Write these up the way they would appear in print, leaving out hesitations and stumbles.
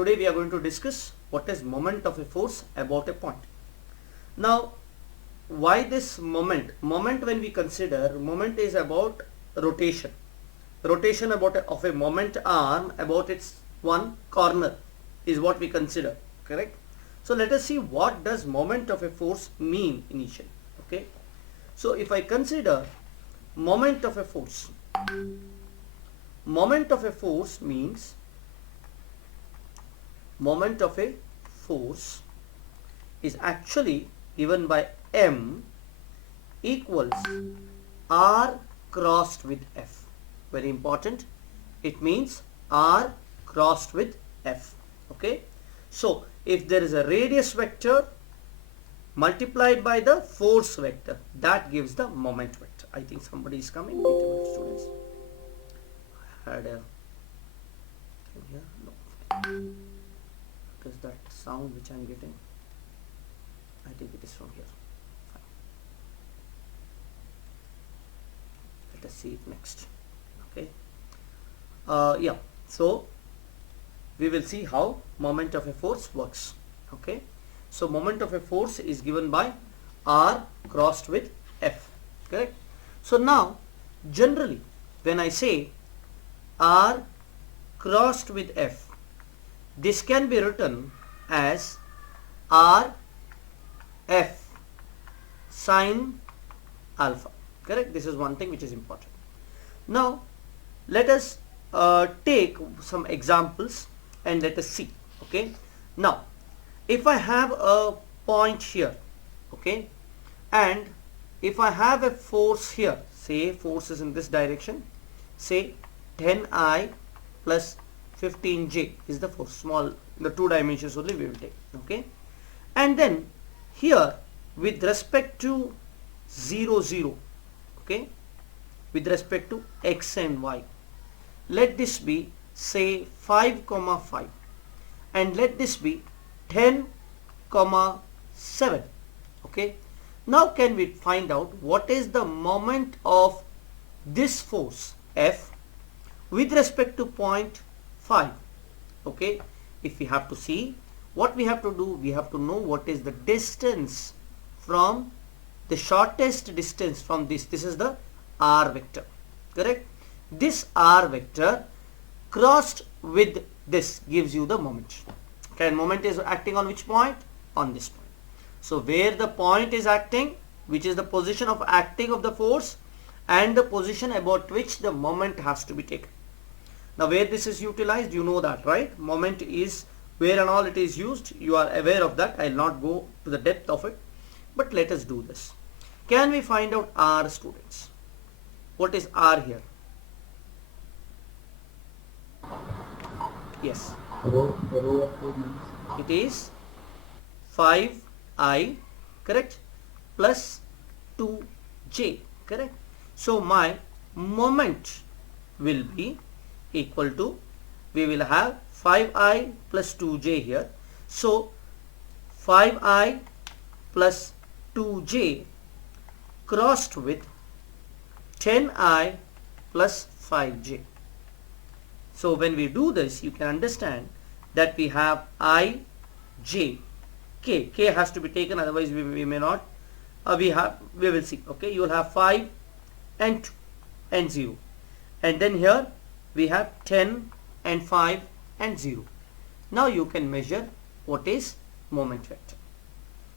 today we are going to discuss what is moment of a force about a point. Now, why this moment? Moment, when we consider, moment is about rotation. Rotation of a moment arm about its one corner is what we consider, correct? So let us see what does moment of a force mean initially. Okay, so if I consider moment of a force, moment of a force means moment of a force is actually given by m equals r crossed with f. Very important, it means r crossed with f. Okay, so if there is a radius vector multiplied by the force vector, that gives the moment vector. I think somebody is coming. Wait a minute, students. I had a thing here. No. What is that sound which I am getting? I think it is from here. Fine. Let us see it next. Okay. Yeah. So we will see how moment of a force works. Okay. So moment of a force is given by r crossed with f. Correct. So now generally when I say r crossed with f, this can be written as r f sine alpha. Correct. This is one thing which is important. Now let us take some examples and let us see. Okay. Now if I have a point here, okay, and if I have a force here, say force is in this direction, say 10I plus 15J is the force, small, the two dimensions only we will take. Okay, and then here with respect to 0 0, okay, with respect to x and y, let this be say 5 comma 5, and let this be 10 comma 7. Okay, now can we find out what is the moment of this force F with respect to point 5? Okay, if we have to see, what we have to do, we have to know what is the distance from the shortest distance from this. This is the r vector, correct? This r vector crossed with this gives you the moment. Okay, and moment is acting on which point? On this point. So where the point is acting, which is the position of acting of the force, and the position about which the moment has to be taken. Now where this is utilized, you know that, right? Moment is where and all it is used. You are aware of that. I will not go to the depth of it. But let us do this. Can we find out r, students? What is r here? Yes. It is 5I, correct, plus 2J, correct. So my moment will be equal to, we will have 5I plus 2J here. So 5I plus 2J crossed with 10I plus 5J. So when we do this, you can understand that we have I, J, K. K has to be taken, otherwise we may not. We will see. Okay, you will have 5 and 2 and 0, and then here we have 10 and 5 and 0. Now you can measure what is moment vector.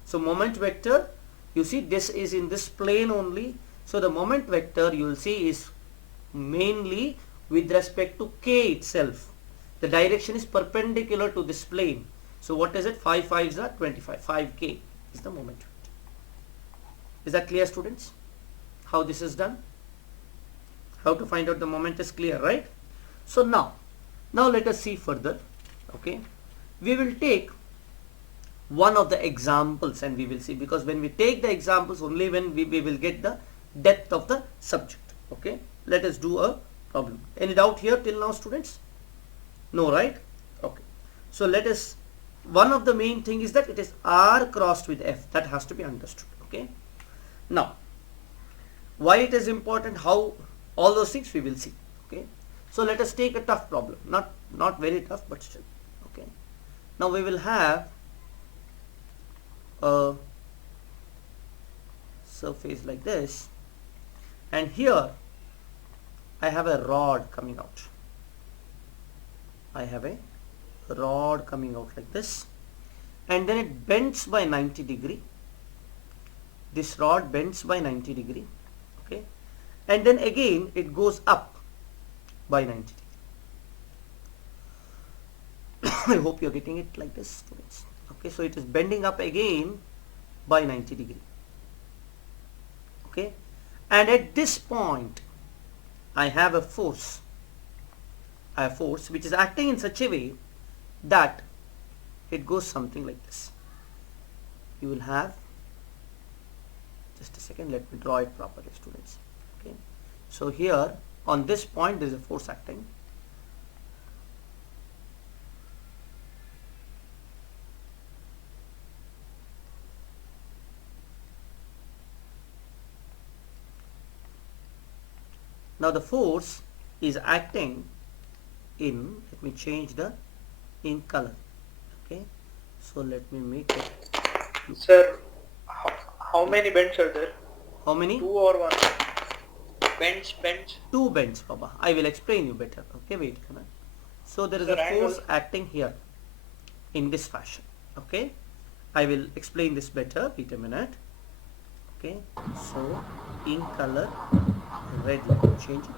So moment vector, you see this is in this plane only. So the moment vector you will see is mainly with respect to K itself. The direction is perpendicular to this plane. So what is it? 5 5s are 25. 5K is the moment vector. Is that clear, students? How this is done? How to find out the moment is clear, right? So now let us see further. Okay, we will take one of the examples and we will see, because when we take the examples only when we will get the depth of the subject. Okay, let us do a problem. Any doubt here till now, students? No, right? Okay, so let us, one of the main thing is that it is r crossed with f. That has to be understood. Okay, now why it is important, how, all those things we will see. Okay, so let us take a tough problem, not very tough but still. Okay, Now we will have a surface like this, and here I have a rod coming out. I have a rod coming out like this, and then it bends by 90 degree. This rod bends by 90 degree, okay, and then again it goes up by 90 degree. I hope you're getting it like this, students. Okay, so it is bending up again by 90 degree. Okay, and at this point I have a force. I have force which is acting in such a way that it goes something like this. You will have, just a second, let me draw it properly, students. Okay, so here on this point there is a force acting. Now the force is acting in, let me change the in color. Okay, so let me make it. Sir, how many bends are there? How many? 2 or 1? Bends. 2 bends, Baba. I will explain you better. Okay, wait a minute. So there is a force acting here in this fashion. Okay, I will explain this better. Wait a minute. Okay, so in color red, let me change it.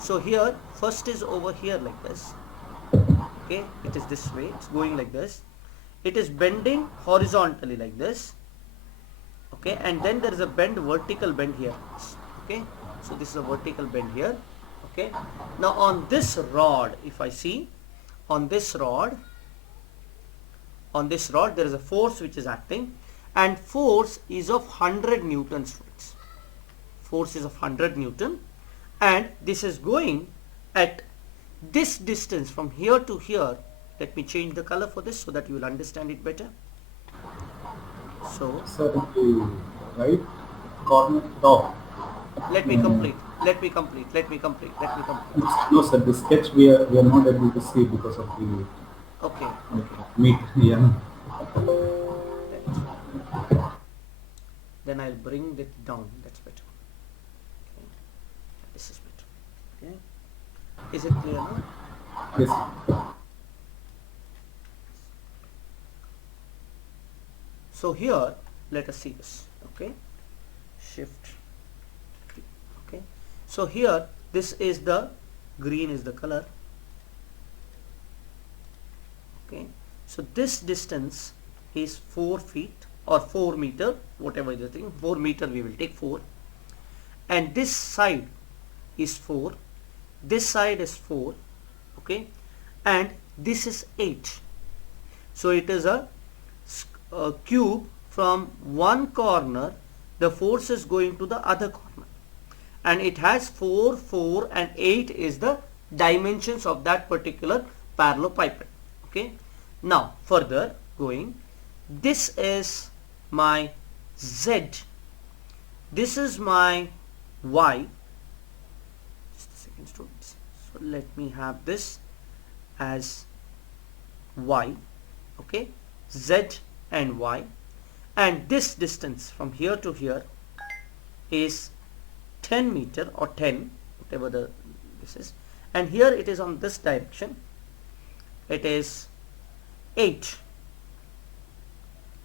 So here first is over here like this. Okay, it is this way, it's going like this. It is bending horizontally like this. Okay, and then there is a bend, vertical bend here. Okay, so this is a vertical bend here. Okay, now on this rod, if I see on this rod there is a force which is acting, and force is of 100 newtons. Force is of 100 newton, and this is going at this distance from here to here. Let me change the color for this so that you will understand it better. So the right corner top. Let me complete. No, sir. The sketch we are not able to see because of the Okay. meat. Yeah. Then I'll bring it down. That's better. Okay. This is better. Okay. Is it clear now? Yes. So here, let us see this. Okay. Shift. Okay. So here, this is the green is the color. Okay. So this distance is 4 feet or 4 meter, whatever the thing. 4 meter we will take 4. And this side is 4. This side is 4. Okay. And this is 8. So it is a cube. From one corner the force is going to the other corner, and it has 4, 4 and 8 is the dimensions of that particular parallelepiped. Okay, now further going, this is my Z, this is my Y. Just a second, students. So let me have this as Y. Okay, Z and Y, and this distance from here to here is 10 meter or 10, whatever the this is, and here it is on this direction, it is 8.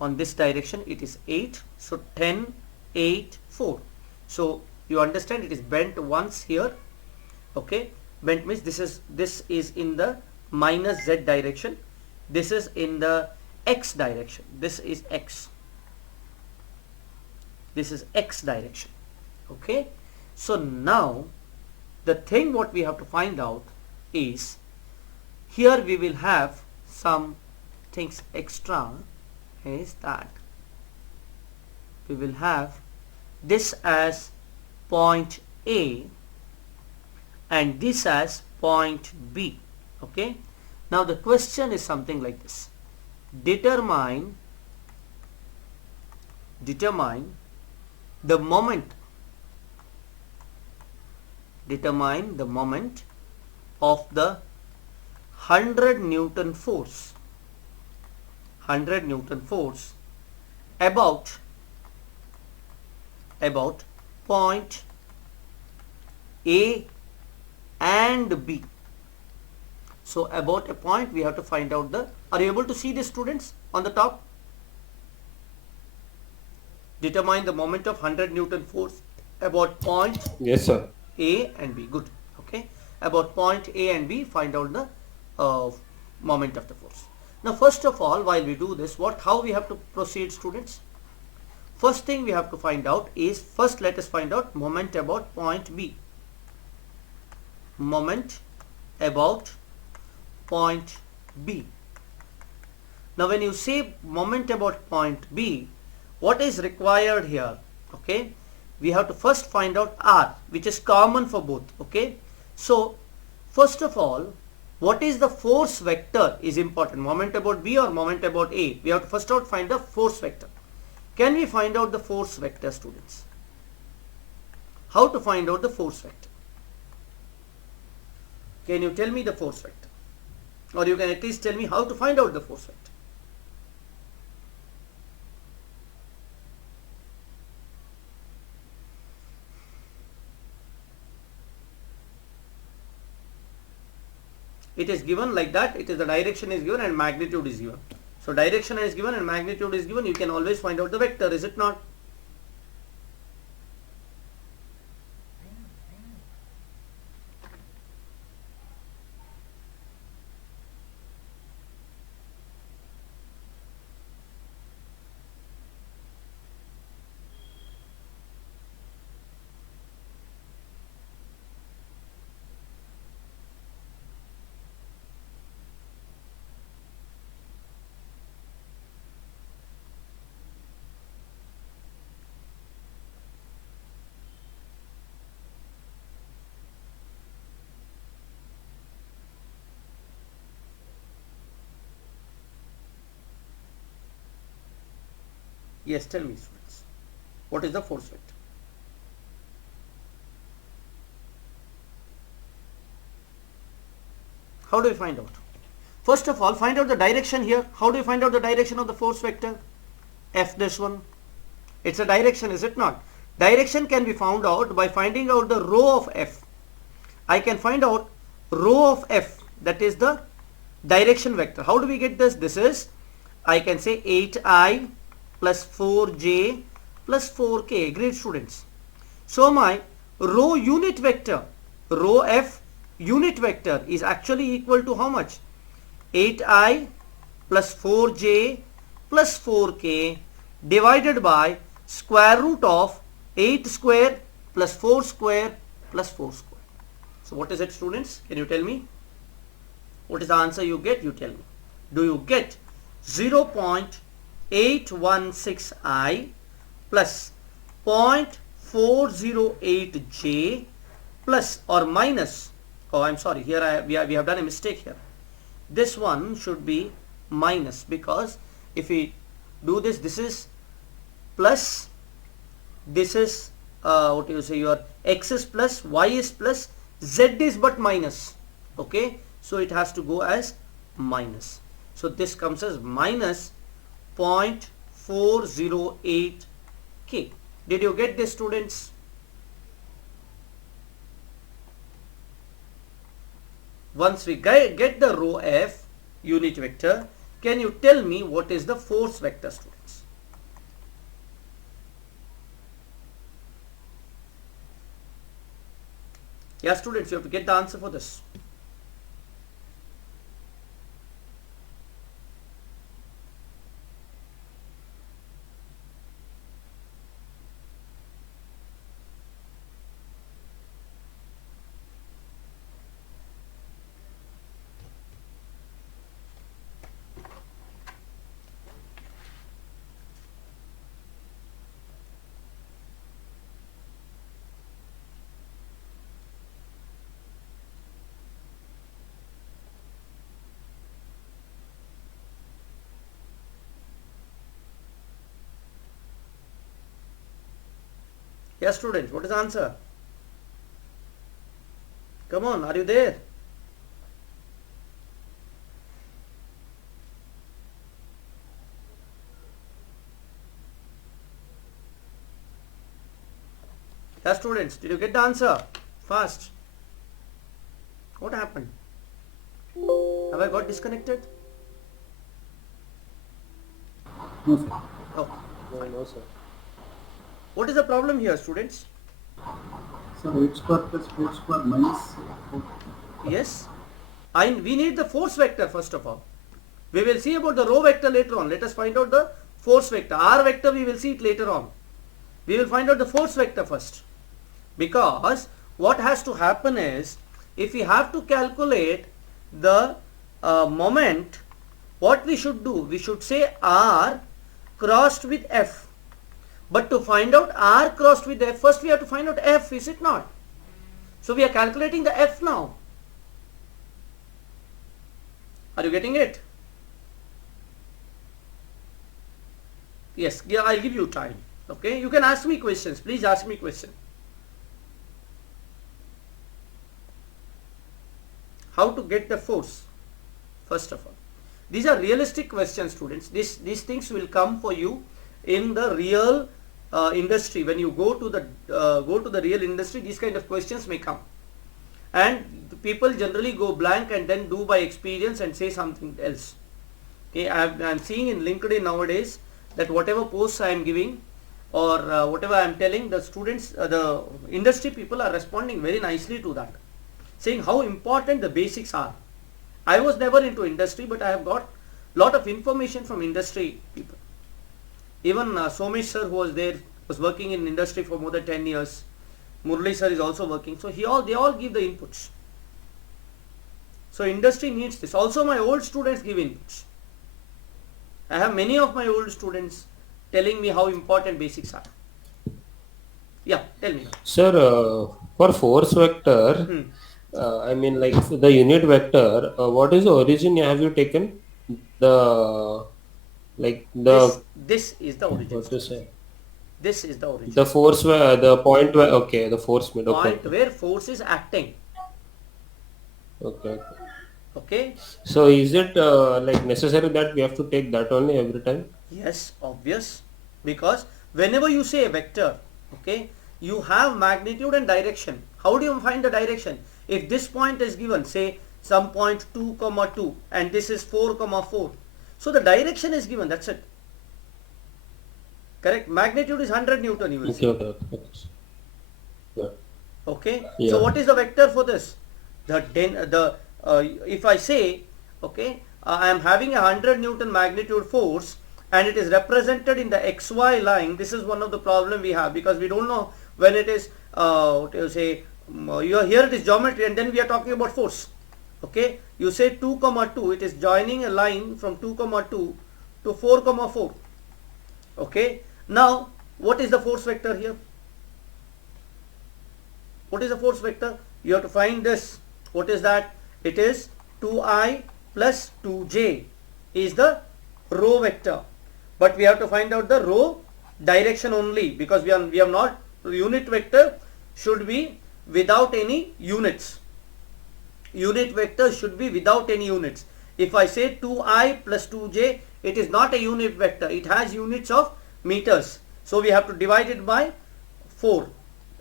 On this direction it is 8. So 10, 8, 4. So you understand it is bent once here. Okay, bent means this is in the minus Z direction, this is in the X direction, this is X, this is X direction. Okay, so now the thing what we have to find out is, here we will have some things extra, is that we will have this as point A and this as point B. Okay, now the question is something like this: determine the moment, determine the moment of the 100 Newton force 100 Newton force about point A and B. So about a point we have to find out the, are you able to see this, students, on the top? Determine the moment of 100 Newton force about point Yes, sir. A and B. Good. Okay. About point A and B, find out the moment of the force. Now first of all, while we do this, how we have to proceed, students? First thing we have to find out is, first let us find out moment about point B. Moment about point B. Now when you say moment about point B, what is required here? Okay, we have to first find out R, which is common for both. Okay, so first of all, what is the force vector is important. Moment about B or moment about A? We have to first out find the force vector. Can we find out the force vector, students? How to find out the force vector? Can you tell me the force vector? Or you can at least tell me how to find out the force vector. It is given like that. It is the direction is given and magnitude is given. So direction is given and magnitude is given. You can always find out the vector, is it not? Yes, tell me, students. What is the force vector? How do we find out? First of all, find out the direction here. How do you find out the direction of the force vector? F this one. It's a direction, is it not? Direction can be found out by finding out the rho of F. I can find out rho of F, that is the direction vector. How do we get this? This is, I can say 8I plus 4j plus 4k. Great, students. So my rho unit vector, rho f unit vector is actually equal to how much? 8I plus 4j plus 4k divided by square root of 8 square plus 4 square plus 4 square. So what is it, students? Can you tell me? What is the answer you get? You tell me. Do you get 0.816I plus 0.408J plus or minus, oh I'm sorry, here we have done a mistake here. This one should be minus, because if we do this, this is plus, this is what you say, your x is plus, y is plus, z is but minus. Okay, so it has to go as minus. So this comes as minus 0.408k. Did you get this, students? Once we get the rho f unit vector, can you tell me what is the force vector, students? Yeah, students, you have to get the answer for this. Yes, students, what is the answer? Come on, are you there? Yeah, students, did you get the answer? Fast. What happened? Have I got disconnected? No, sir. Oh, No, sir. what is the problem here, students? Sir, h square plus 4 square minus 4. Yes, we need the force vector first of all. We will see about the row vector later on. Let us find out the force vector. R vector we will see it later on. We will find out the force vector first. Because what has to happen is, if we have to calculate the moment, what we should do? We should say R crossed with F. But to find out R crossed with F, first we have to find out F, is it not? So we are calculating the F now. Are you getting it? Yes, yeah, I'll give you time. Okay, you can ask me questions. Please ask me questions. How to get the force? First of all, these are realistic questions, students. These things will come for you in the real industry. When you go to the real industry, these kind of questions may come, and the people generally go blank and then do by experience and say something else. Okay, I'm seeing in LinkedIn nowadays that whatever posts I am giving or whatever I am telling, the students, the industry people are responding very nicely to that, saying how important the basics are. I was never into industry, but I have got lot of information from industry people. Even Somesh sir, who was there, was working in industry for more than 10 years. Murli sir is also working. So they all give the inputs. So industry needs this. Also my old students give inputs. I have many of my old students telling me how important basics are. Yeah, tell me. Sir, for force vector, I mean like the unit vector, what is the origin have you taken? This is the origin. What to say? This is the origin. The force where the point where, okay, the force mid, okay. Point where force is acting. Okay. Okay. So is it like necessary that we have to take that only every time? Yes, obvious. Because whenever you say a vector, okay, you have magnitude and direction. How do you find the direction? If this point is given, say some point 2, 2 and this is 4, 4. So the direction is given, that's it. Correct? Magnitude is 100 Newton, you will see. Okay. Yeah. Okay. Yeah. So what is the vector for this? If I say, okay, I am having a 100 Newton magnitude force and it is represented in the XY line. This is one of the problem we have, because we don't know when it is, what you say, here it is geometry and then we are talking about force. Okay. You say 2, 2, it is joining a line from 2, 2 to 4, 4. Okay. Now, what is the force vector here? What is the force vector? You have to find this. What is that? It is 2i plus 2j is the row vector. But we have to find out the row direction only, because we have not, unit vector should be without any units. Unit vector should be without any units. If I say 2i plus 2j, it is not a unit vector. It has units of meters. So we have to divide it by 4.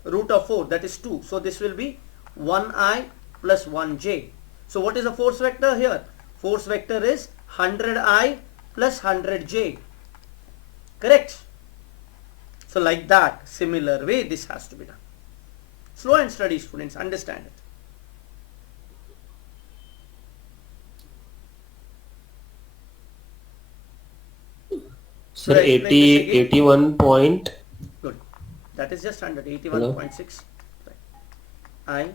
Root of 4, that is 2. So this will be 1i plus 1j. So what is the force vector here? Force vector is 100i plus 100j. Correct? So like that, similar way this has to be done. Slow and steady, students, understand it. Sir, Should I explain this again? 81 point. Good. That is just 181.6. I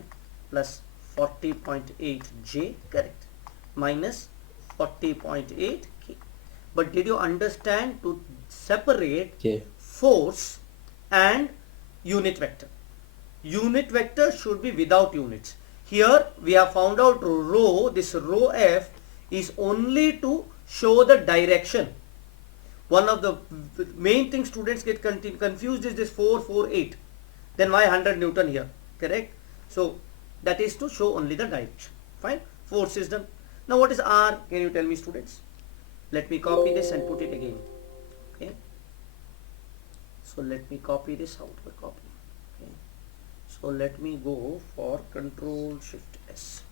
plus 40.8 J, correct, minus 40.8 K. But did you understand to separate force and unit vector? Unit vector should be without units. Here we have found out rho, this rho F is only to show the direction. One of the main things students get confused is this 448. Then why 100 Newton here? Correct? So that is to show only the direction. Fine. Force is done. Now what is R? Can you tell me, students? Let me copy this and put it again. Okay. So let me copy this. How do I copy? Okay. So let me go for Control Shift S.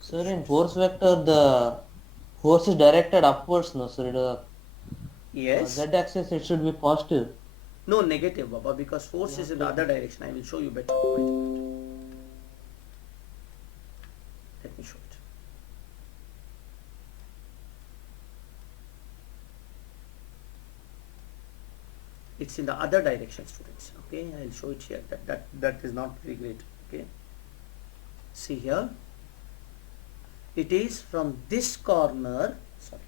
Sir, in force vector, the force is directed upwards, no, sir. Yes. Z-axis, it should be positive. No, negative, Baba, because force is in the other direction. I will show you better. Wait a minute. Let me show it. It's in the other direction, students. Okay, I'll show it here. That is not very great. Okay, see here. It is from this corner. Sorry,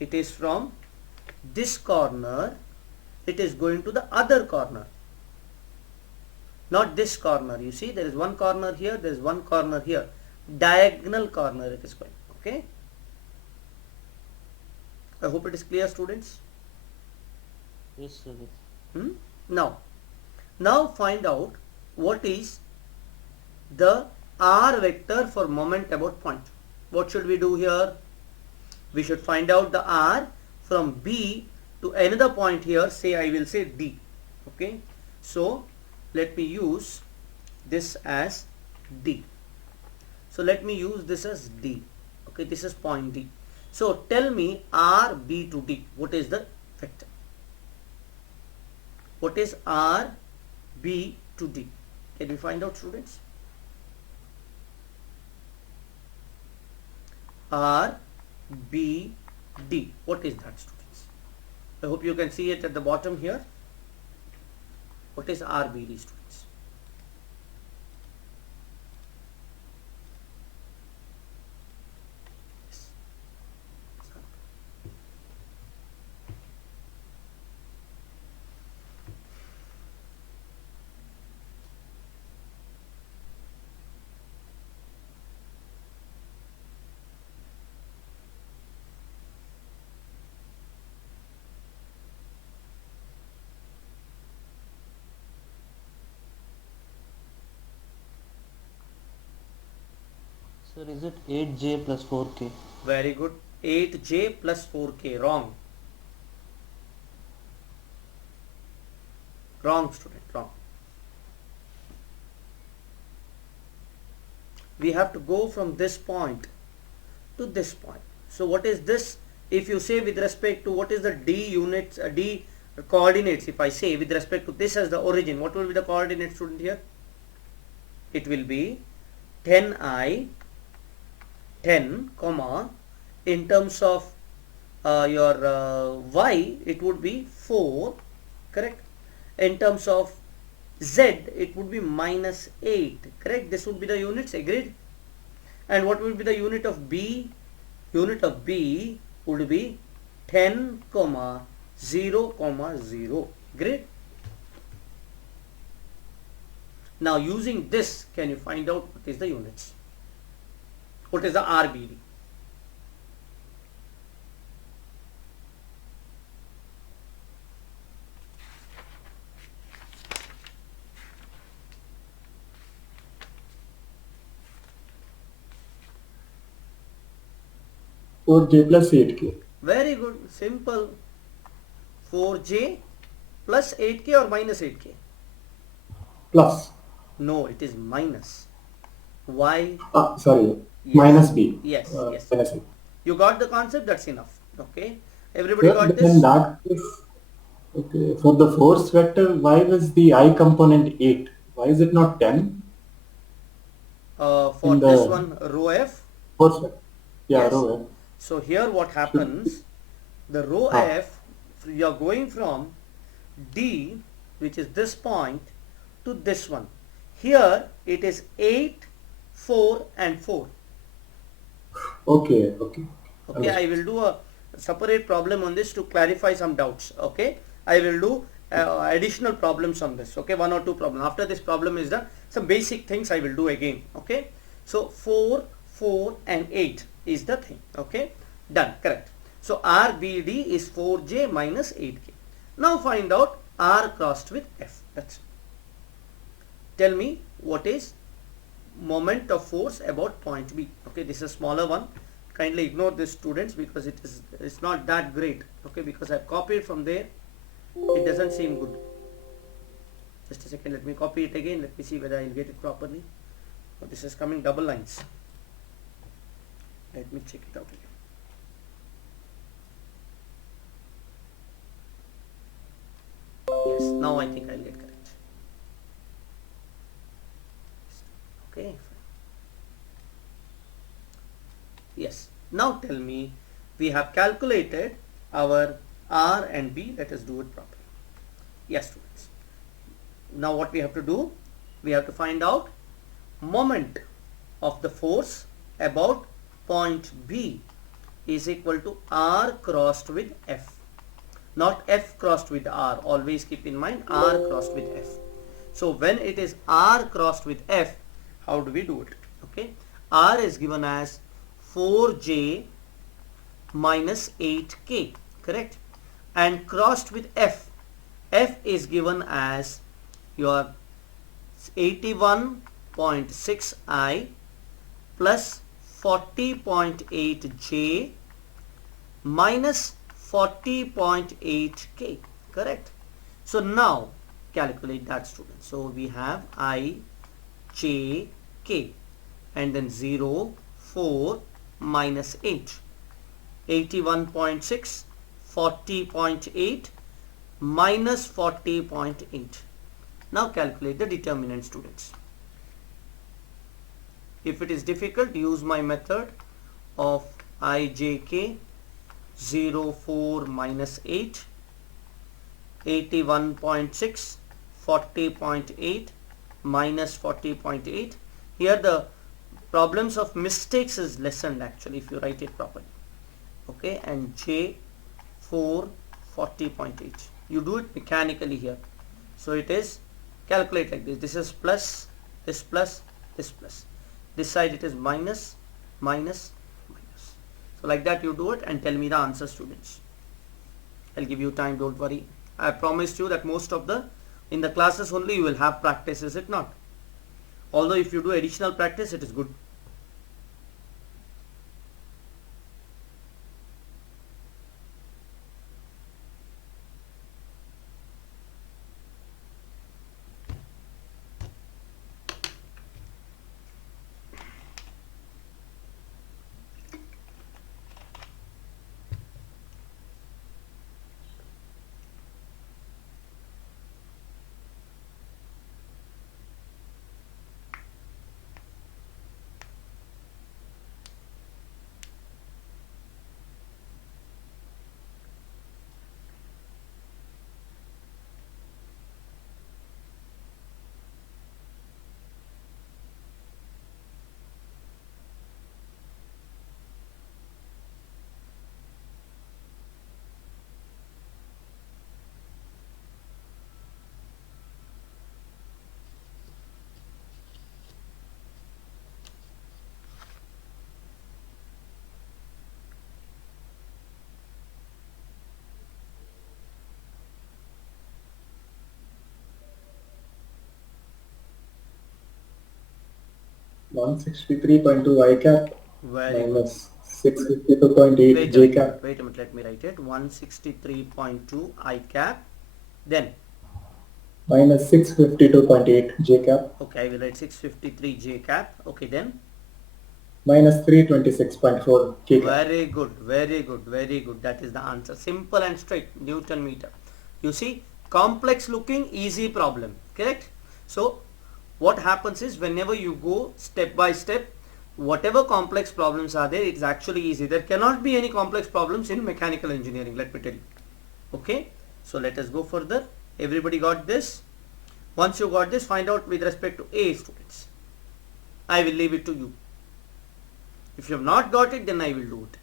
it is from this corner. It is going to the other corner. Not this corner. You see, there is one corner here. There is one corner here. Diagonal corner it is going. Okay. I hope it is clear, students. Yes, sir. Now find out what is the r vector for moment about point. What should we do here? We should find out the r from B to another point here. Say I will say D. Okay. So let me use this as D. So let me use this as D. Okay. This is point D. So tell me r B to D. What is the vector? What is R, B to D? Can we find out, students? R, B, D. What is that, students? I hope you can see it at the bottom here. What is R, B, D, students? Yes. Sir, is it 8J plus 4K? Very good. 8J plus 4K. Wrong. Wrong, student. Wrong. We have to go from this point to this point. So what is this? If you say with respect to what is the D units, D coordinates, if I say with respect to this as the origin, what will be the coordinate, student, here? It will be 10i 10 comma in terms of your y it would be 4, correct? In terms of z it would be minus 8, correct? This would be the units, agreed? And what will be the unit of b? Unit of b would be 10 comma 0 comma 0, agreed? Now using this, can you find out what is the units? What is the RBD? Or J plus 8K. Very good, simple. 4J plus 8K or minus 8K? Plus. No, it is minus. Why? Sorry. Yes. Minus B. Yes, yes. Minus A. You got the concept, that's enough. Okay. Everybody got In this? that case, okay, for the force vector, why was the I component 8? Why is it not 10? For in this the- one, rho F. Force vector. Yeah, Yes. rho F. So here what happens, the rho Ah. F, you are going from D, which is this point, to this one. Here it is 8, 4 and 4. Okay, okay. Okay, I will do a separate problem on this to clarify some doubts. Okay, I will do additional problems on this. Okay, 1 or 2 problems. After this problem is done, some basic things I will do again. Okay, so 4, 4 and 8 is the thing. Okay, done, correct. So RBD is 4J minus 8K. Now find out R crossed with F. That's it. Tell me what is moment of force about point B. Okay, this is a smaller one. Kindly ignore this, students, because it's not that great. Okay, because I've copied from there. It doesn't seem good. Just a second, let me copy it again. Let me see whether I'll get it properly. Oh, this is coming double lines. Let me check it out again. Yes, now I think I'll get correct. Okay, fine. Yes, now tell me, we have calculated our R and B. Let us do it properly. Yes, students. Now what we have to do, we have to find out moment of the force about point B is equal to R crossed with F, not F crossed with R. Always keep in mind R crossed with F. So when it is R crossed with F, how do we do it? Okay, R is given as 4J minus 8K, correct? And crossed with F, F is given as your 81.6I plus 40.8J minus 40.8K, correct? So now calculate that, student. So we have I, J, K, and then 0, 4 minus 8, 81.6, 40.8 minus 40.8. Now calculate the determinant, students. If it is difficult, use my method of IJK 0, 4 minus 8, 81.6, 40.8 minus 40.8. Here the problems of mistakes is lessened actually if you write it properly. Okay, and J 4, 40.8. You do it mechanically here. So it is calculate like this. This is plus, this plus, this plus. This side it is minus, minus, minus. So like that you do it and tell me the answer, students. I'll give you time, don't worry. I promised you that most of the, in the classes only you will have practice, is it not? Although if you do additional practice, it is good. One 163.2 I cap Very good. minus 652.8 J cap. Wait a minute, let me write it. 163.2 I cap. Then, Minus 652.8 J cap. okay, I will write 653 J cap. Okay, then. Minus 326.4 K cap. Very good, very good, very good. That is the answer. Simple and straight. Newton meter. You see, complex looking, easy problem. Correct? So, what happens is whenever you go step by step, whatever complex problems are there, it's actually easy. There cannot be any complex problems in mechanical engineering, let me tell you. Okay, so let us go further. Everybody got this? Once you got this, find out with respect to A, students. I will leave it to you. If you have not got it, then I will do it.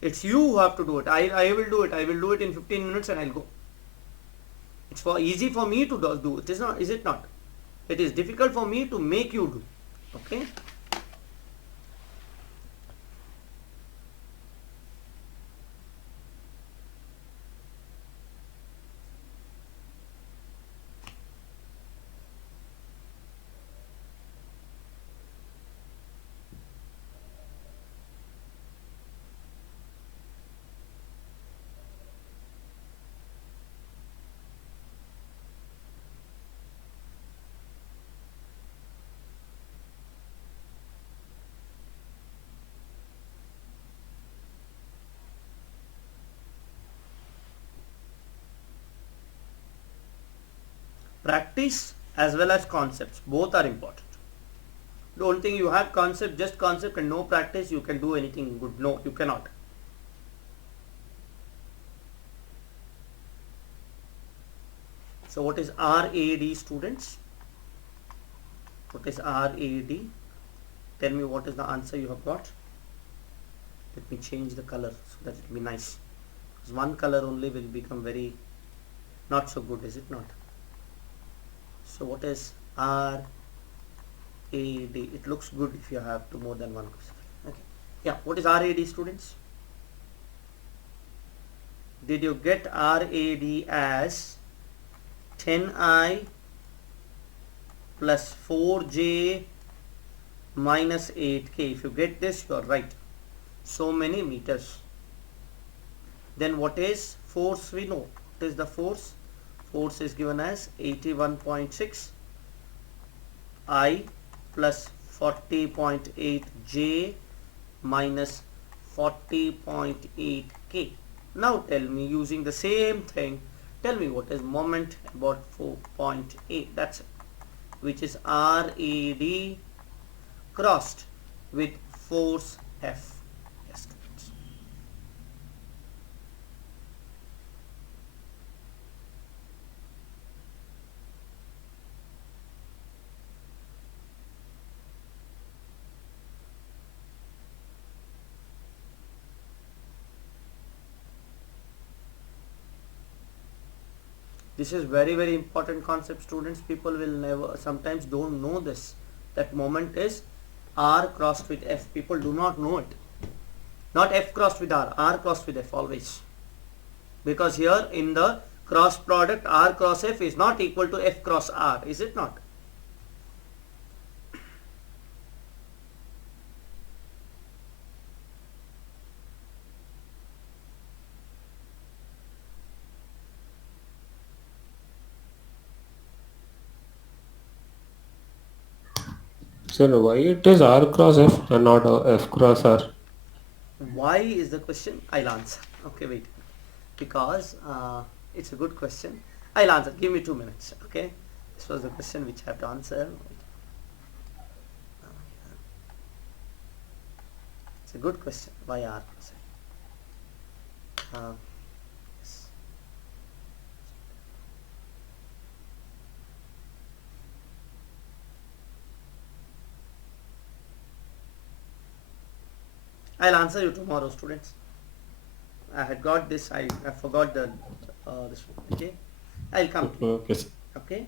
It's you who have to do it. I will do it. I will do it in 15 minutes and I'll go. It's easy for me to do. It is not, is it not? It is difficult for me to make you do. Okay. practice as well as concepts. Both are important. Don't think you have concept, just concept and no practice, you can do anything good. No, you cannot. So what is RAD, students? What is RAD? Tell me what is the answer you have got. Let me change the color so that it will be nice. Because one color only will become very not so good, is it not? So what is RAD? It looks good if you have more than one question. Okay. Yeah, what is RAD, students? Did you get RAD as 10I plus 4J minus 8K? If you get this, you are right. So many meters. Then what is force? We know. What is the force? Force is given as 81.6 I plus 40.8 J minus 40.8 K. Now tell me, using the same thing, tell me what is moment about 4.8. That's it. Which is RAD crossed with force F. Yes, students. This is very important concept, students. People will never, sometimes don't know this, that moment is R crossed with F. People do not know it. Not F crossed with R crossed with F always. Because here in the cross product, R cross F is not equal to F cross R, is it not? Sir, why it is R cross F and not F cross R? Why is the question? I'll answer. Okay, wait. Because it's a good question. I'll answer. Give me 2 minutes. Okay. This was the question which I have to answer. It's a good question. Why R cross F? Yes. I'll answer you tomorrow, students. I had got this. I forgot the this one. Okay, I'll come to you. Okay, sir. Okay.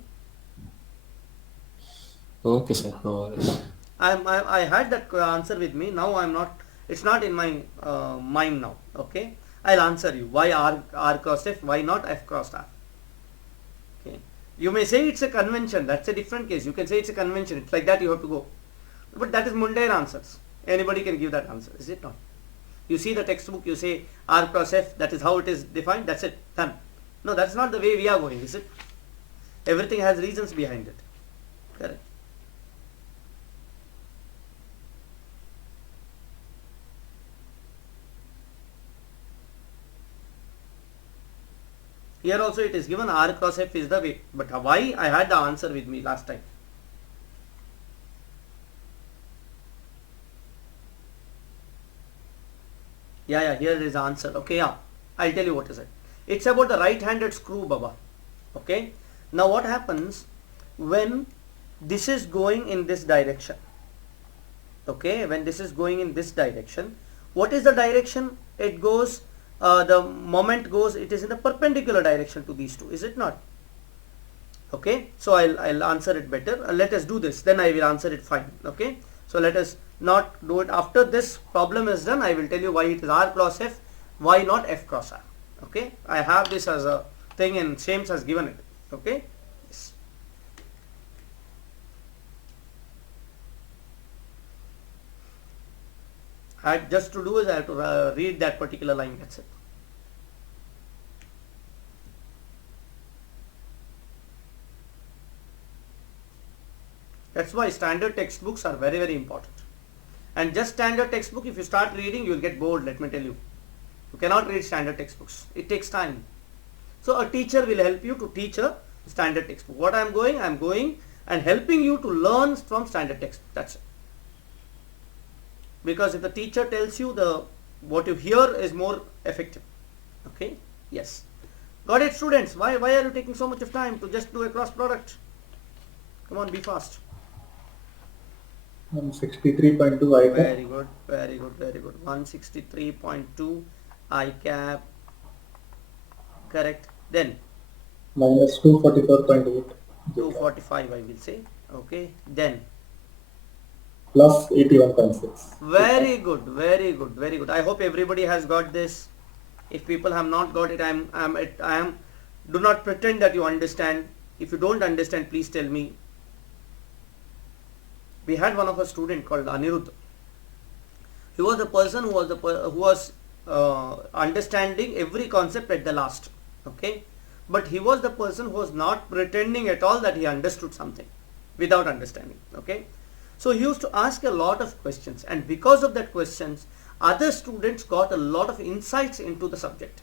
Okay, sir. No worries. I had that answer with me. Now I'm not. It's not in my mind now. Okay. I'll answer you. Why R cross F? Why not F cross R? Okay. You may say it's a convention. That's a different case. You can say it's a convention. It's like that. You have to go. But that is mundane answers. Anybody can give that answer, is it not? You see the textbook, you say R cross F, that is how it is defined, that's it, done. No, that's not the way we are going, is it? Everything has reasons behind it. Correct. Here also it is given R cross F is the way. But why? I had the answer with me last time. Yeah, here is the answer. Okay, yeah. I'll tell you what is it. It's about the right-handed screw, Baba. Okay. Now what happens when this is going in this direction? Okay, when this is going in this direction, what is the direction? It goes, the moment goes, it is in the perpendicular direction to these two, is it not? Okay, so I'll answer it better. Let us do this, then I will answer it fine. Okay, so let us not do it. After this problem is done, I will tell you why it is R cross F, why not F cross R. Okay, I have this as a thing and James has given it. Okay, yes. I just to do is I have to read that particular line, that's it. That's why standard textbooks are very important. And just standard textbook, if you start reading, you will get bored, let me tell you. You cannot read standard textbooks. It takes time. So a teacher will help you to teach a standard textbook. What I'm going and helping you to learn from standard textbook. That's it. Because if the teacher tells you, what you hear is more effective. Okay? Yes. Got it, students? Why are you taking so much of time to just do a cross product? Come on, be fast. 63.2 ICAP. Very good, very good, very good. 163.2 I cap. Correct. Then Minus 244.8. 245 I will say. Okay. Then Plus 81.6. very good, very good, very good. I hope everybody has got this. If people have not got it, I am. Do not pretend that you understand. If you don't understand, please tell me. We had one of a student called Anirudh. He was the person who was understanding every concept at the last. Okay, but he was the person who was not pretending at all that he understood something without understanding. Okay, so he used to ask a lot of questions, and because of that questions, other students got a lot of insights into the subject.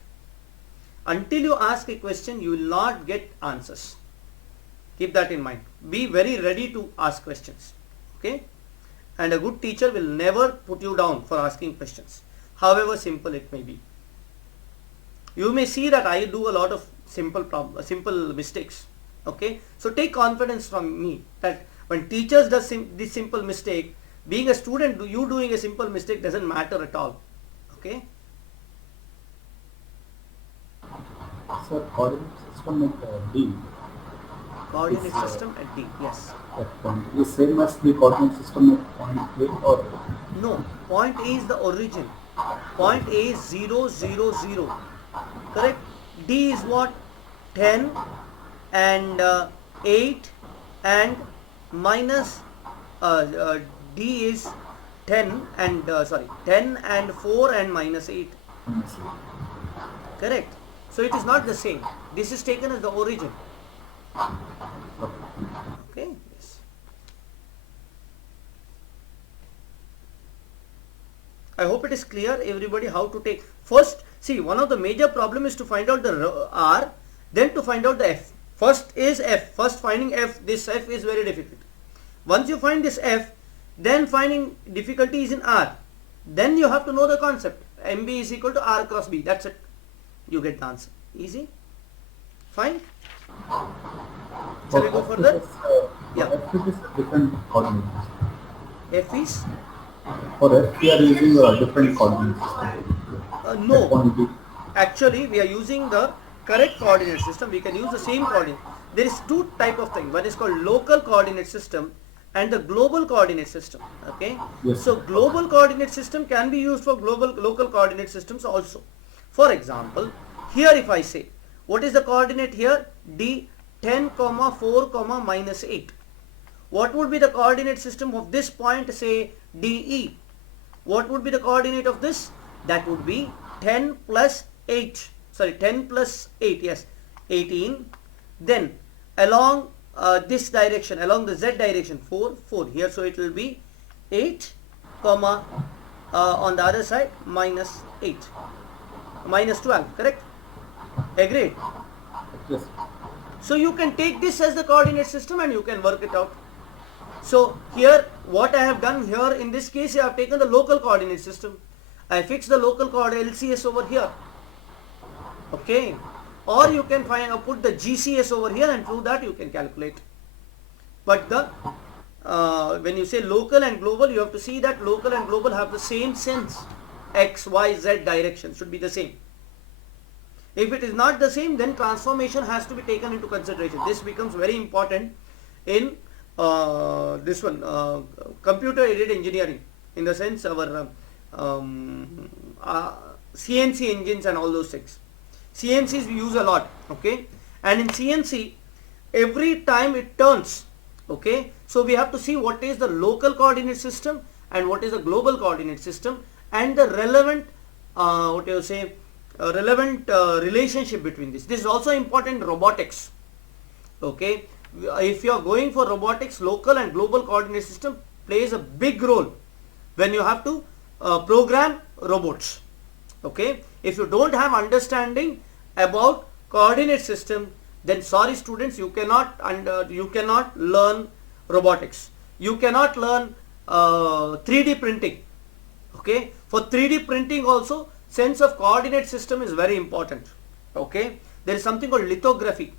Until you ask a question, you will not get answers. Keep that in mind. Be very ready to ask questions. Okay, and a good teacher will never put you down for asking questions, however simple it may be. You may see that I do a lot of simple mistakes. Okay, so take confidence from me that when teachers does this simple mistake, being a student, you doing a simple mistake doesn't matter at all. Okay. So coordinate system at D. Coordinate system at D. Yes. At point is same as the coordinate system at point A, or No. Point A is the origin. Point A is 0, 0, 0. Correct. D is what? 10 and 8 and minus D is 10 and 10 and 4 and minus 8. Correct. So it is not the same. This is taken as the origin. Okay. Yes. I hope it is clear, everybody, how to take. First, see, one of the major problem is to find out the R, then to find out the F. First is F. First finding F. This F is very difficult. Once you find this F, then finding difficulty is in R. Then you have to know the concept. MB is equal to R cross B. That's it. You get the answer. Easy. Fine. Shall we go further? Yeah. F is different coordinates. F is? For F, we are using a different coordinate system. At No. point B. Actually, we are using the correct coordinate system. We can use the same coordinate. There is two type of thing. One is called local coordinate system and the global coordinate system. Okay. Yes. So global coordinate system can be used for local coordinate systems also. For example, here if I say, what is the coordinate here? D 10, 4, minus 8. What would be the coordinate system of this point, say DE? What would be the coordinate of this? That would be 10 plus 8. Sorry, 10 plus 8, yes, 18. Then along this direction, along the Z direction, 4, 4 here. So it will be 8, comma, on the other side, minus 8. Minus 12, correct? Agreed? Yes. So you can take this as the coordinate system and you can work it out. So here what I have done here in this case, I have taken the local coordinate system. I fix the local coordinate LCS over here. Okay. Or you can put the GCS over here and through that you can calculate. But the when you say local and global, you have to see that local and global have the same sense. X, Y, Z direction should be the same. If it is not the same, then transformation has to be taken into consideration. This becomes very important in this one, computer aided engineering, in the sense our CNC engines and all those things. CNCs we use a lot, okay, and in CNC every time it turns, okay, so we have to see what is the local coordinate system and what is the global coordinate system and the relevant relationship between this. This is also important in robotics. Okay, if you are going for robotics, local and global coordinate system plays a big role when you have to program robots. Okay, if you don't have understanding about coordinate system, then sorry students, you cannot learn robotics. You cannot learn 3D printing. Okay, for 3D printing also sense of coordinate system is very important. Okay, there is something called lithography.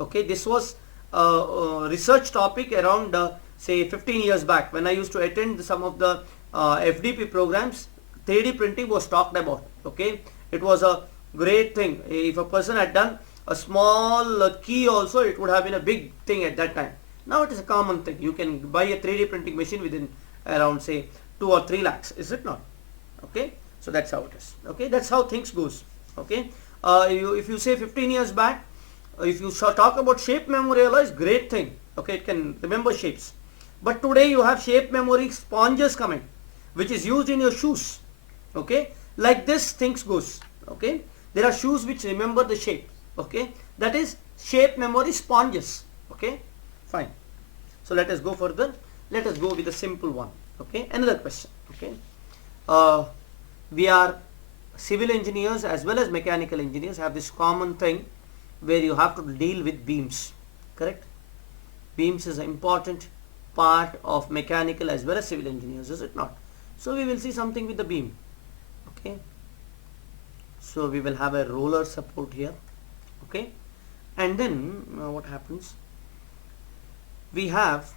Okay, this was a research topic around say 15 years back when I used to attend some of the FDP programs. 3D printing was talked about. Okay, it was a great thing. If a person had done a small key also, it would have been a big thing at that time. Now it is a common thing. You can buy a 3D printing machine within around say 2 or 3 lakhs, is it not? Okay, so that's how it is. Okay, that's how things goes. Okay, if you say 15 years back, if you talk about shape memory alloy, is great thing. Okay, it can remember shapes. But today you have shape memory sponges coming, which is used in your shoes. Okay, like this things goes. Okay, there are shoes which remember the shape. Okay, that is shape memory sponges. Okay, fine. So let us go further. Let us go with a simple one. Okay, another question. Okay, we are civil engineers as well as mechanical engineers have this common thing where you have to deal with beams. Correct? Beams is an important part of mechanical as well as civil engineers, is it not? So we will see something with the beam. Okay, so we will have a roller support here. Okay, and then what happens, we have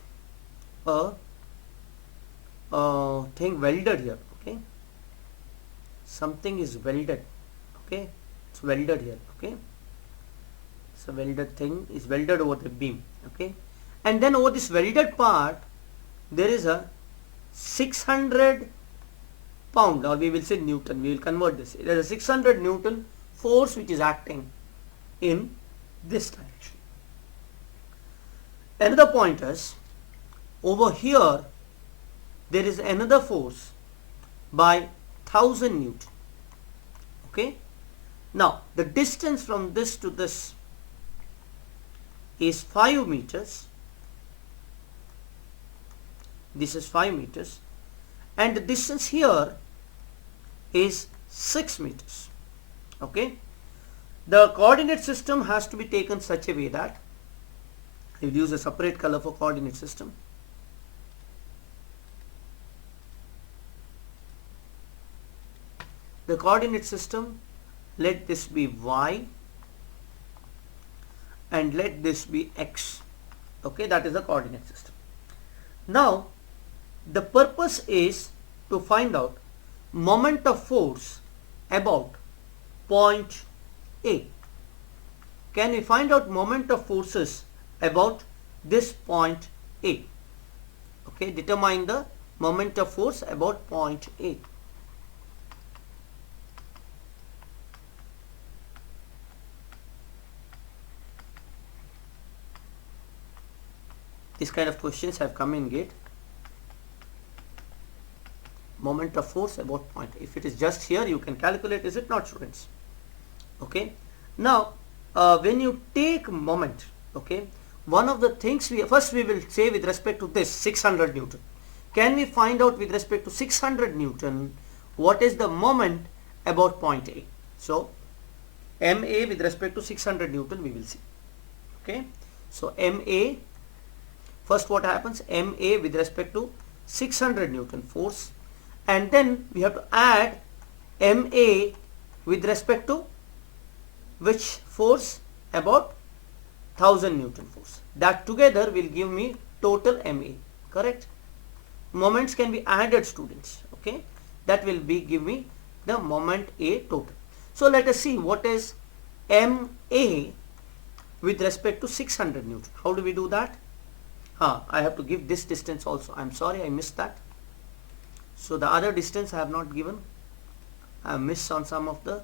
a thing welded here. Okay, something is welded. Okay, it's welded here. Okay, so welded thing is welded over the beam. Okay, and then over this welded part there is a 600 pound, or we will say Newton, we will convert this. There is a 600 Newton force which is acting in this direction. Another point is, over here there is another force by 1000 Newton. Okay, now the distance from this to this is 5 meters. This is 5 meters, and the distance here is 6 meters. Okay, the coordinate system has to be taken such a way that I will use a separate color for coordinate system. The coordinate system, let this be y and let this be x. Okay, that is the coordinate system. Now the purpose is to find out moment of force about point A. Can we find out moment of forces about this point A? Okay, determine the moment of force about point A. This kind of questions have come in GATE. Moment of force about point. If it is just here, you can calculate, is it not, students? Okay. Now, when you take moment, okay, one of the things we will say with respect to this 600 Newton. Can we find out with respect to 600 Newton what is the moment about point A? So, MA with respect to 600 Newton we will see. Okay. So, MA, first what happens, MA with respect to 600 Newton force, and then we have to add MA with respect to which force, about 1000 Newton force. That together will give me total MA. Correct? Moments can be added, students. Okay, that will be give me the moment A total. So let us see what is MA with respect to 600 Newton. How do we do that? I have to give this distance also. I'm sorry, I missed that. So the other distance I have not given. I have missed on some of the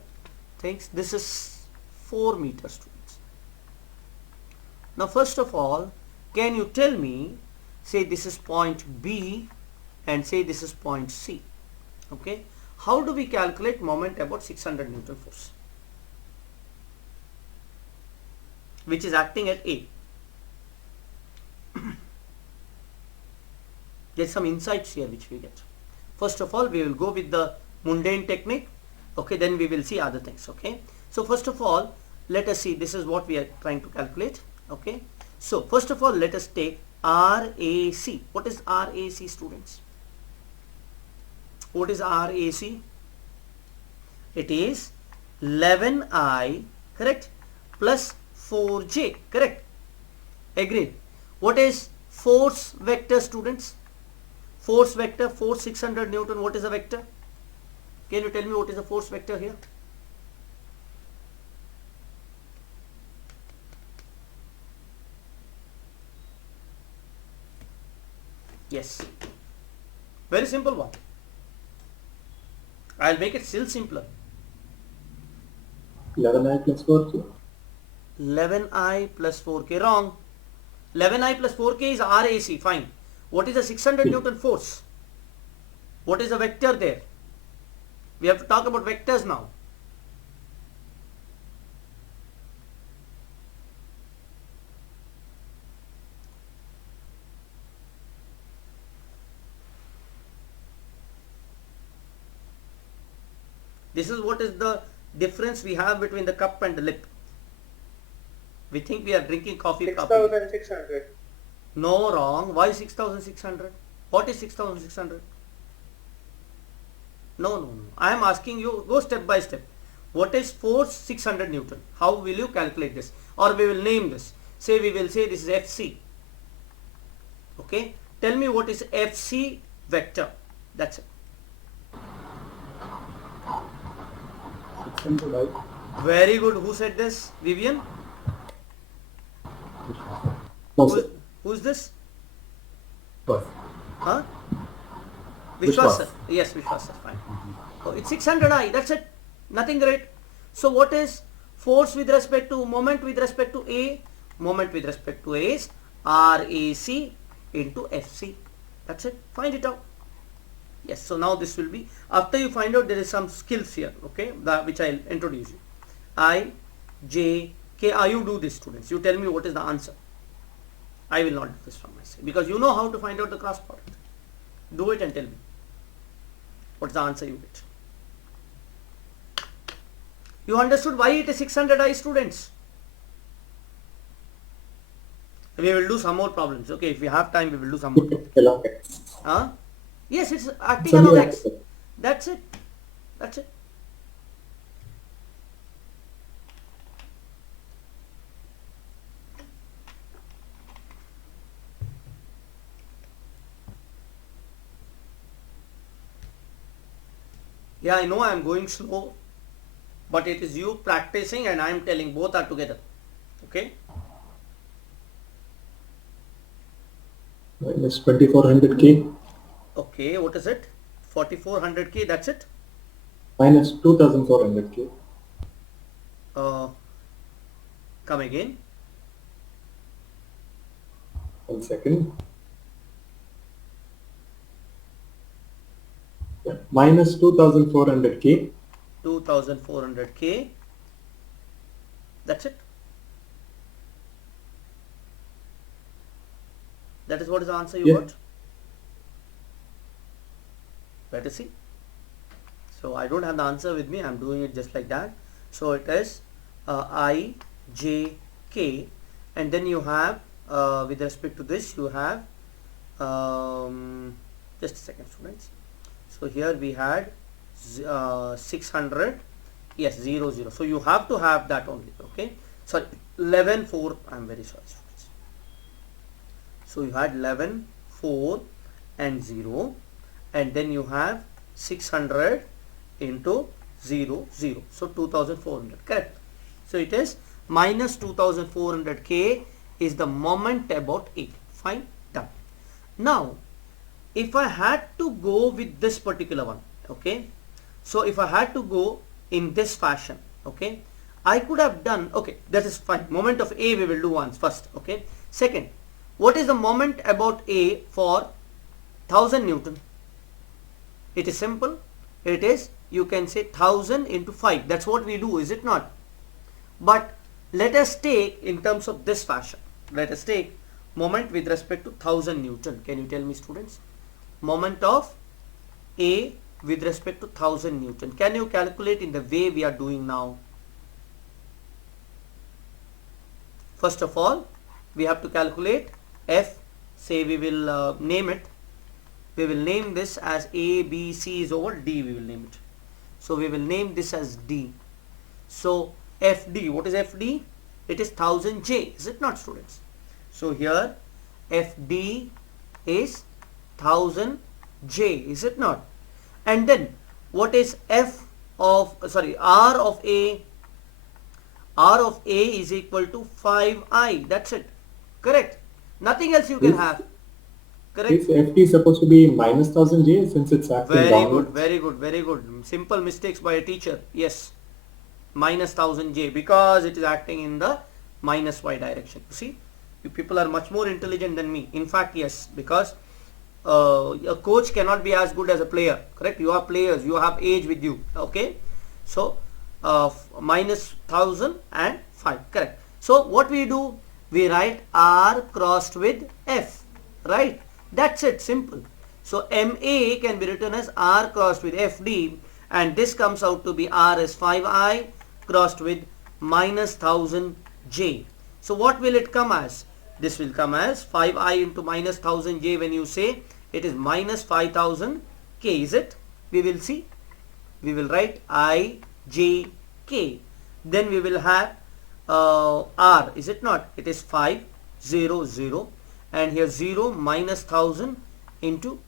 things. This is 4 meters, students. Now first of all, can you tell me, say this is point B and say this is point C. Okay, how do we calculate moment about 600 Newton force which is acting at A? There's some insights here which we get. First of all, we will go with the mundane technique. Okay, then we will see other things. Okay, so first of all, let us see, this is what we are trying to calculate. Okay, so first of all, let us take RAC. What is RAC, students? What is RAC? It is 11I, correct, plus 4J, correct. Agreed. What is force vector, students? Force vector, force 600 Newton. What is a vector? Can you tell me what is a force vector here? Yes, very simple one. I'll make it still simpler. 11I plus 4K. 11I plus 4K, wrong. 11I plus 4K is RAC, fine. What is the 600 Newton force? What is the vector there? We have to talk about vectors now. This is what is the difference we have between the cup and the lip. We think we are drinking coffee. 6,600. No, wrong. Why 6,600? What is 6,600? No. I am asking you, go step by step. What is force 600 Newton? How will you calculate this? Or we will name this. Say we will say this is FC. Okay. Tell me what is FC vector. That's it. 600I. Very good. Who said this? Vivian? No, sir. Who's this? First. Huh? Vishwas. Sir. Yes, Vishwas sir. Fine. Oh, it's 600I. That's it. Nothing great. So what is force with respect to moment with respect to A? Moment with respect to A is RAC into FC. That's it. Find it out. Yes. So now this will be, after you find out, there is some skills here. Okay, which I'll introduce you. I, J, K. You do this, students. You tell me what is the answer. I will not do this from myself because you know how to find out the cross product. Do it and tell me what's the answer you get. You understood why it is 600I, students? We will do some more problems. Okay, if we have time, we will do some more problems. Along X. Huh? Yes, it's acting So along yeah, X. That's it. That's it. Yeah, I know I am going slow, but it is you practicing and I am telling, both are together. Okay. Minus 2400K. Okay, what is it? 4400K, that's it? Minus 2400K. Come again. 1 second. Yeah. Minus 2400K. 2400K. That's it. That is what is the answer you Yeah. got. Let us see. So I don't have the answer with me. I am doing it just like that. So it is I, J, K, and then you have with respect to this you have just a second, students. So here we had 600, yes, 00. So you have to have that only. Okay, sorry, 11 4. I am very sorry, students. So you had 11 4 and 0, and then you have 600 into 0 0. So 2400, correct. So it is minus 2400K is the moment about A. Fine, done. Now if I had to go with this particular one, okay, so if I had to go in this fashion, okay, I could have done, okay, that is fine. Moment of A we will do once first. Okay, second, what is the moment about A for 1000 Newton? It is simple. It is, you can say 1000 into 5. That's what we do, is it not? But let us take in terms of this fashion. Let us take moment with respect to 1000 Newton. Can you tell me, students? Moment of A with respect to 1000 Newton. Can you calculate in the way we are doing now? First of all, we have to calculate f. Say we will name it. We will name this as A, B, C is over D. We will name it. So we will name this as D. So FD, what is FD? It is 1000J, is it not, students? So here FD is 1000J, is it not? And then what is R of A? R of A is equal to 5I. That's it. Correct. Nothing else you can have. Correct. Is FT is supposed to be minus 1000J since it's acting Very downwards? good, very good, very good. Simple mistakes by a teacher. Yes. Minus 1000J because it is acting in the minus Y direction. You see, you people are much more intelligent than me. In fact, yes, because a coach cannot be as good as a player. Correct. You are players. You have age with you. Okay. So minus 1005. Correct. So what we do? We write R crossed with F. Right. That's it. Simple. So MA can be written as R crossed with FD, and this comes out to be R as 5I crossed with minus 1000J. So what will it come as? This will come as 5I into minus 1000J. When you say it is minus 5000K, is it? We will see. We will write IJK. Then we will have R, is it not? It is 500, and here 0 minus 1000 into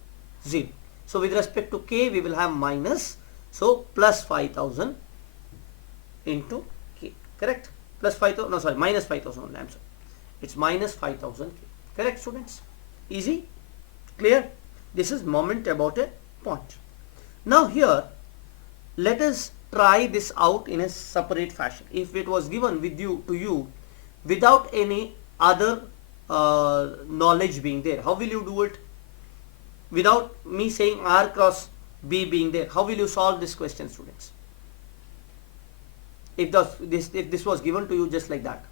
0. So with respect to K, we will have minus, so plus 5000 into K. Correct? Plus 5000, no sorry, minus 5000 only, I'm sorry. It's minus 5000 K. Correct, students? Easy? Clear? This is moment about a point. Now here, let us try this out in a separate fashion. If it was given to you without any other knowledge being there, how will you do it? Without me saying R cross B being there, how will you solve this question, students? If this was given to you just like that.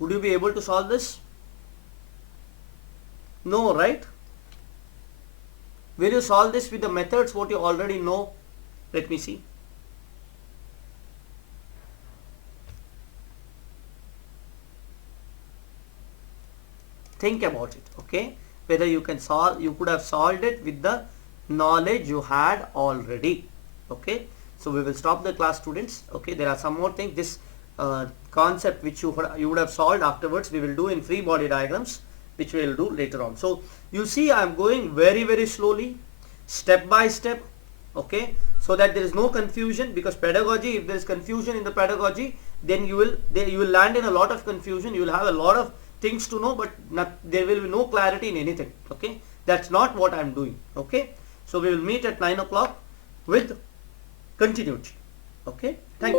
Would you be able to solve this? No, right? Will you solve this with the methods what you already know? Let me see. Think about it, okay? Whether you can solve, you could have solved it with the knowledge you had already, okay? So we will stop the class, students, okay? There are some more things. This concept which you would have solved afterwards, we will do in free body diagrams, which we will do later on. So you see, I am going very slowly, step by step, okay, so that there is no confusion, because pedagogy, if there is confusion in the pedagogy, then you will land in a lot of confusion. You will have a lot of things to know, but there will be no clarity in anything, okay? That's not what I am doing, okay? So we will meet at 9 o'clock with continuity, okay?